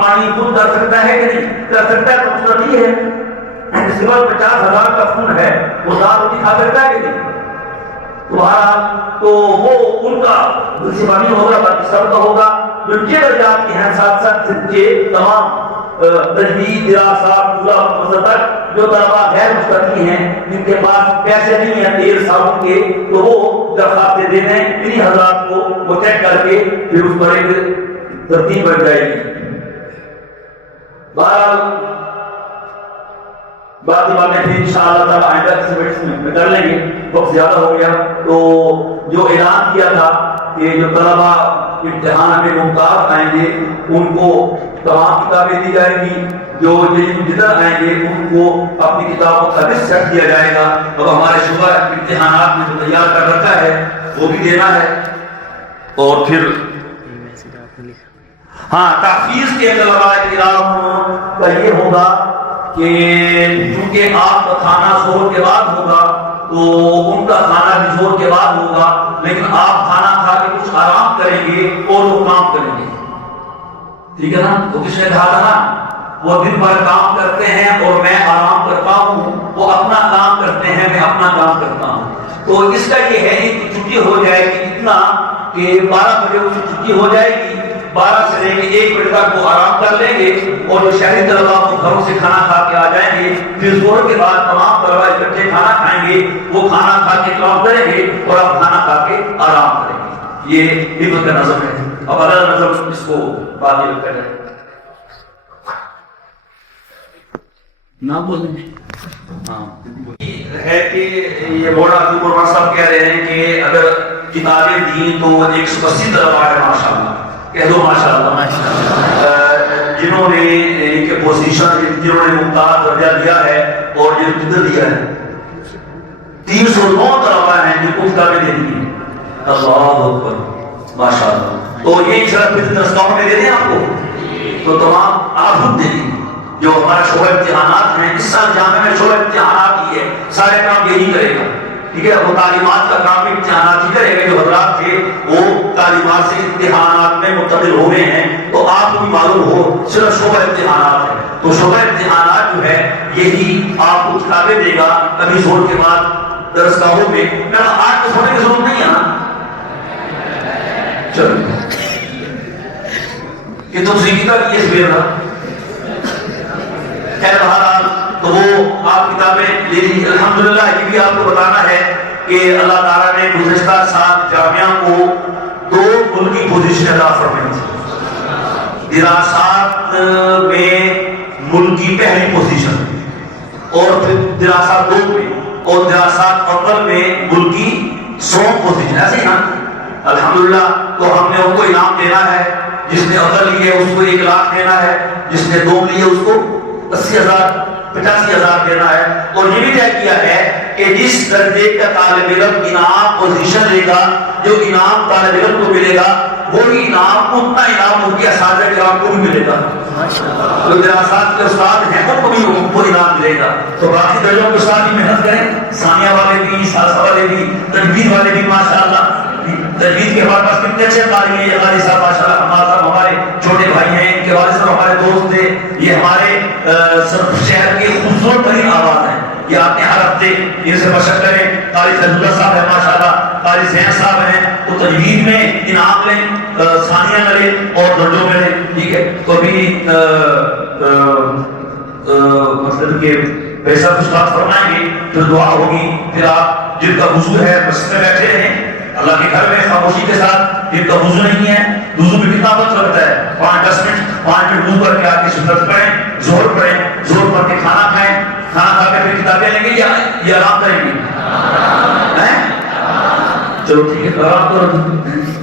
پانی خود کر سکتا ہے کہ نہیں کر سکتا ہے, تو مستقی ہے. جس کے بعد 50,000 کا خون ہے وہ دال روٹی کھا سکتا ہے کہ نہیں. تو وہ ان کا دشمانی ہوگا, باقی سب کا ہوگا. جو درجات کے ہیں ساتھ ساتھ کے تمام تجوید دراسات پورا تک جو طلباء غیر مستقی ہیں جن کے پاس پیسے نہیں ہیں 13 سال کے, تو وہ درخواستیں دے دیں انہی حضرات کو, وہ چیک کر کے پھر اس پر ایک ترتیب بن جائے گی. بہرحال باقی باتیں پھر انشاءاللہ تعالیٰ آئندہ کسی وقت میں کر لیں گے, وقت زیادہ ہو گیا. تو جو اعلان کیا تھا کہ جو طلباء امتحان میں ممتاز آئیں گے ان کو تمام کتابیں دی جائیں گی, جو جدر آئیں گے ان کو اپنی کتابوں کا لسٹ سیٹ دیا جائے گا. اب ہمارے شعبہ امتحانات میں جو تیار کر رکھا ہے وہ بھی دینا ہے. اور پھر ہاں تحفیظ کے طلباء کرام کا یہ ہوگا کہ چونکہ آپ کا کھانا زور کے بعد ہوگا تو ان کا کھانا بھی زور کے بعد ہوگا, لیکن آپ کھانا کھا کے کچھ آرام کریں گے اور وہ کام کریں گے. ٹھیک ہے نا, تو کس نے کہا تھا نا, وہ دن بھر کام کرتے ہیں اور میں آرام کرتا ہوں, وہ اپنا کام کرتے ہیں میں اپنا کام کرتا ہوں. تو اس کا یہ ہے کہ چھٹی ہو جائے گی اتنا کہ 12 بجے اس کی چھٹی ہو جائے گی, 12 سے لے کے 1 بجے تک وہ آرام کر لیں گے, اور جو شہری طلباء کو گھروں سے کھانا کھا کے آ جائیں گے, پھر زور کے بعد تمام طلباء اکٹھے کھانا کھائیں گے, وہ کھانا کھا کے کام کریں گے اور آپ کھانا کھا کے آرام کریں گے. یہ حفظ کا نظم ہے. اب الگ نظم اس کو باقی کریں نہ بولیں. ہاں ہے کہ یہ مولانا عبد الرحمان صاحب کہہ رہے ہیں کہ اگر کتابیں دین تو 180 طلباء ہے ماشاءاللہ, کہہ دو ماشاءاللہ, جنہوں نے ان کے پوزیشن جنہوں نے ممتاز درجہ دیا ہے اور جو جدر دیا ہے. 309 طلباء ہیں جن کو کتابیں دے دی ہیں. اللہ اکبر ماشاءاللہ. تو یہ انشاءاللہ پھر دستاؤں میں دے دیں آپ کو, تو تمام آپ خود دے دیں. جو ہمارا شعبہ امتحانات ہیں، اس سال جامعہ میں شعبہ امتحانات ہی ہے، سارے کام یہی کرے گا، ٹھیک ہے، وہ تعلیمات کا کام بھی امتحانات ہی کرے گا۔ جو حضرات تھے وہ تعلیمات سے امتحانات میں منتقل ہو گئے ہیں، تو آپ کو بھی معلوم ہو صرف شعبہ امتحانات ہے، تو شعبہ امتحانات جو ہے یہی آپ کو کتابیں دے گا کبھی زور کے بعد درس گاہوں میں۔ آج تو سونے کی ضرورت نہیں ہے نا، چلو کہ تم سیکھتا بھی یہ سبیر رہا، خیر بہرحال تو وہ آپ کتابیں لے لیجیے۔ الحمدللہ یہ بھی آپ کو بتانا ہے کہ اللہ تعالیٰ نے گزشتہ سال جامعہ کو 2 ملکی پوزیشن عطا فرمائی تھی، دراسات میں ملکی پہلی پوزیشن اور پھر دراسات 2 میں اور دراسات اول میں ملکی 100 پوزیشن، ایسے ہی نا الحمدللہ۔ تو ہم نے ان کو انعام دینا ہے، جس نے اول لیے اس کو 1 لاکھ دینا ہے، جس نے 2 لیے اس کو 80,000 85,000 دینا ہے، اور یہ بھی طے کیا ہے کہ جس درجے کا طالب علم انعام پوزیشن لے گا، جو انعام طالب علم کو ملے گا وہی انعام اتنا انعام ان کے اساتذہ کرام کو بھی ملے گا، جو دراسات کے استاد ہیں ان کو بھی وہ انعام ملے گا۔ تو باقی درجوں کے ساتھ بھی محنت کریں، ثانیہ والے بھی، ثالثہ والے بھی، تجوید والے بھی، ماشاءاللہ تجوید کے ہمارے پاس کتنے اچھے قاری ہیں، یہ قاری صاحب ماشاءاللہ ہمارے چھوٹے بھائی ہیں، ان کے والد صاحب ہمارے دوست تھے، یہ ہمارے شہر کی خوبصورت ترین آواز ہیں، یہ آتے ہیں ہر ہفتے، یہ سے مشق کریں۔ قاری فضل صاحب ہیں ماشاءاللہ، قاری زین صاحب ہیں، تو تجوید میں انعام لیں، ثانیہ میں لیں اور درجوں میں لیں، ٹھیک ہے۔ تو ابھی مطلب کہ ویسا کچھ بات فرمائیں گے، پھر دعا ہوگی، پھر آپ جن کا وضو ہے مسجد میں بیٹھے رہیں اللہ کے گھر میں خاموشی کے ساتھ، جن کا وضو نہیں ہے، وضو میں کتنا وقت لگتا ہے، 5 منٹ وضو کر کے آپ کی سنت پڑھیں، زہر پڑھیں، زہر پڑھ کے کھانا کھائیں، کھانا کھا کے پھر کتابیں لیں گے یا آرام کریں گے؟ چلو ٹھیک ہے، آرام کرو۔